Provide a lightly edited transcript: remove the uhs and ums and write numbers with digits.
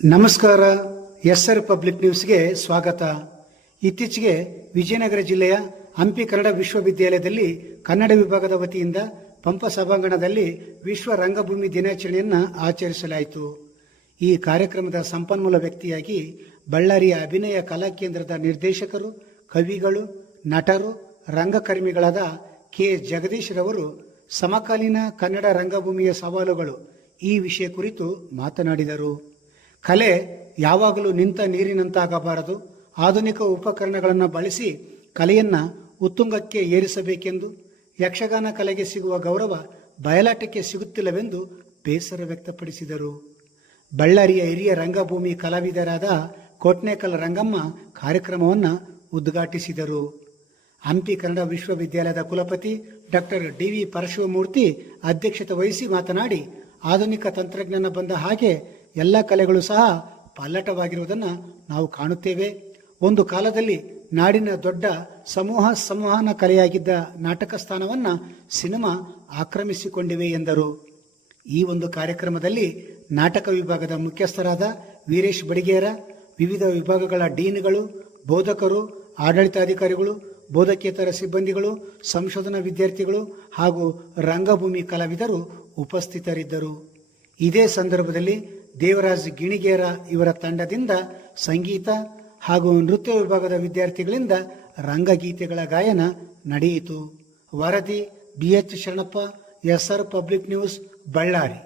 ನಮಸ್ಕಾರ. SR public ನ್ಯೂಸ್ಗೆ ಸ್ವಾಗತ. ಇತ್ತೀಚೆಗೆ ವಿಜಯನಗರ ಜಿಲ್ಲೆಯ ಹಂಪಿ ಕನ್ನಡ ವಿಶ್ವವಿದ್ಯಾಲಯದಲ್ಲಿ ಕನ್ನಡ ವಿಭಾಗದ ವತಿಯಿಂದ ಪಂಪ ಸಭಾಂಗಣದಲ್ಲಿ ವಿಶ್ವ ರಂಗಭೂಮಿ ದಿನಾಚರಣೆಯನ್ನು ಆಚರಿಸಲಾಯಿತು. ಈ ಕಾರ್ಯಕ್ರಮದ ಸಂಪನ್ಮೂಲ ವ್ಯಕ್ತಿಯಾಗಿ ಬಳ್ಳಾರಿಯ ಅಭಿನಯ ಕಲಾ ಕೇಂದ್ರದ ನಿರ್ದೇಶಕರು, ಕವಿಗಳು, ನಟರು, ರಂಗಕರ್ಮಿಗಳಾದ ಕೆ ಜಗದೀಶ್ ರವರು ಸಮಕಾಲೀನ ಕನ್ನಡ ರಂಗಭೂಮಿಯ ಸವಾಲುಗಳು ಈ ವಿಷಯ ಕುರಿತು ಮಾತನಾಡಿದರು. ಕಲೆ ಯಾವಾಗಲೂ ನಿಂತ ನೀರಿನಂತಾಗಬಾರದು. ಆಧುನಿಕ ಉಪಕರಣಗಳನ್ನು ಬಳಸಿ ಕಲೆಯನ್ನು ಉತ್ತುಂಗಕ್ಕೆ ಏರಿಸಬೇಕೆಂದು, ಯಕ್ಷಗಾನ ಕಲೆಗೆ ಸಿಗುವ ಗೌರವ ಬಯಲಾಟಕ್ಕೆ ಸಿಗುತ್ತಿಲ್ಲವೆಂದು ಬೇಸರ ವ್ಯಕ್ತಪಡಿಸಿದರು. ಬಳ್ಳಾರಿಯ ಹಿರಿಯ ರಂಗಭೂಮಿ ಕಲಾವಿದರಾದ ಕೋಟ್ನೇಕಲ್ ರಂಗಮ್ಮ ಕಾರ್ಯಕ್ರಮವನ್ನು ಉದ್ಘಾಟಿಸಿದರು. ಹಂಪಿ ಕನ್ನಡ ವಿಶ್ವವಿದ್ಯಾಲಯದ ಕುಲಪತಿ ಡಾಕ್ಟರ್ DV ಪರಶಿವಮೂರ್ತಿ ಅಧ್ಯಕ್ಷತೆ ವಹಿಸಿ ಮಾತನಾಡಿ, ಆಧುನಿಕ ತಂತ್ರಜ್ಞಾನ ಬಂದ ಹಾಗೆ ಎಲ್ಲ ಕಲೆಗಳು ಸಹ ಪಲ್ಲಟವಾಗಿರುವುದನ್ನು ನಾವು ಕಾಣುತ್ತೇವೆ. ಒಂದು ಕಾಲದಲ್ಲಿ ನಾಡಿನ ದೊಡ್ಡ ಸಂವಹನ ಕಲೆಯಾಗಿದ್ದ ನಾಟಕ ಸ್ಥಾನವನ್ನು ಸಿನಿಮಾ ಆಕ್ರಮಿಸಿಕೊಂಡಿವೆ ಎಂದರು. ಈ ಒಂದು ಕಾರ್ಯಕ್ರಮದಲ್ಲಿ ನಾಟಕ ವಿಭಾಗದ ಮುಖ್ಯಸ್ಥರಾದ ವೀರೇಶ್ ಬಡಿಗೇರ, ವಿವಿಧ ವಿಭಾಗಗಳ ಡೀನ್ಗಳು, ಬೋಧಕರು, ಆಡಳಿತಾಧಿಕಾರಿಗಳು, ಬೋಧಕೇತರ ಸಿಬ್ಬಂದಿಗಳು, ಸಂಶೋಧನಾ ವಿದ್ಯಾರ್ಥಿಗಳು ಹಾಗೂ ರಂಗಭೂಮಿ ಕಲಾವಿದರು ಉಪಸ್ಥಿತರಿದ್ದರು. ಇದೇ ಸಂದರ್ಭದಲ್ಲಿ ದೇವರಾಜ್ ಗಿಣಿಗೇರ ಇವರ ತಂಡದಿಂದ ಸಂಗೀತ ಹಾಗೂ ನೃತ್ಯ ವಿಭಾಗದ ವಿದ್ಯಾರ್ಥಿಗಳಿಂದ ರಂಗಗೀತೆಗಳ ಗಾಯನ ನಡೆಯಿತು. ವರದಿ BH Sharanappa, SR public news, Ballari.